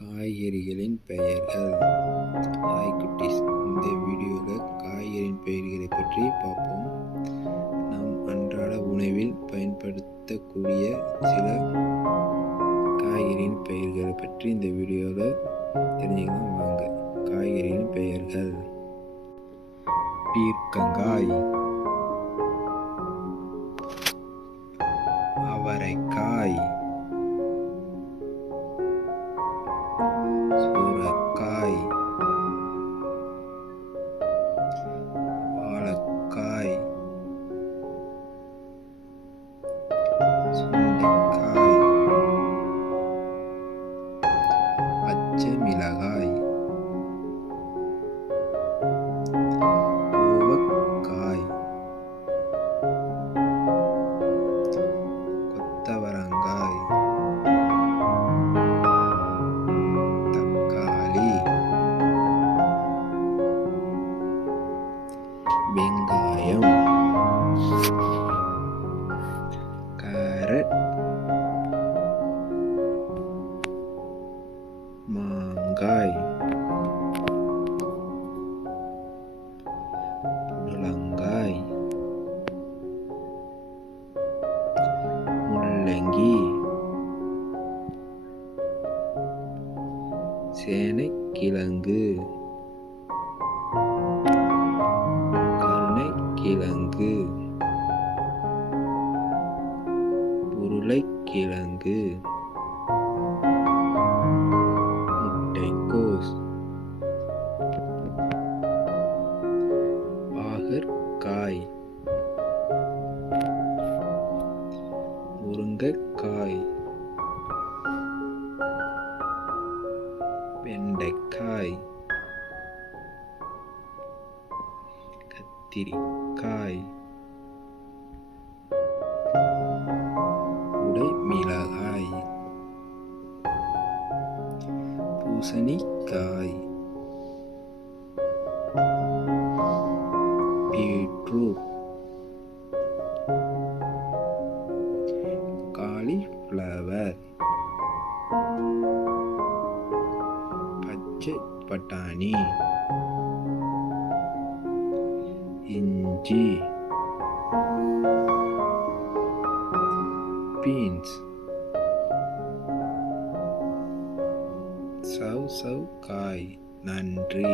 காய்கறிகளின் பெயர்கள். ஹாய் குட்டீஸ், இந்த வீடியோவில் காய்கறியின் பெயர்களை பற்றி பார்ப்போம். நாம் அன்றாட உணவில் பயன்படுத்தக்கூடிய சில காய்கறியின் பெயர்களை பற்றி இந்த வீடியோவில் தெரிஞ்சுக்கலாம் வாங்க. காய்கறியின் பெயர்கள்: பீர்க்கங்காய், அவரைக்காய், சுரைக்காய், வாழைக்காய், சுண்டைக்காய், பச்சை மிளகாய், கோவக்காய், கொத்தவரங்காய், தக்காளி, வெங்காயம், கேரட், மாங்காய், புடலங்காய், முள்ளங்கி, சேனைக்கிழங்கு, கருணைக்கிழங்கு, உருளைக்கிழங்கு, முட்டைக்கோஸ், பாகற்காய், முருங்கைக்காய், வெண்டைக்காய், கத்திரிக்காய், உடைமிளகாய், பூசணிக்காய், பீட்ரூட், காலிஃப்ளவர், பச்சை பட்டாணி, இஞ்சி, பீன்ஸ், சவ்சவ்காய். நன்றி.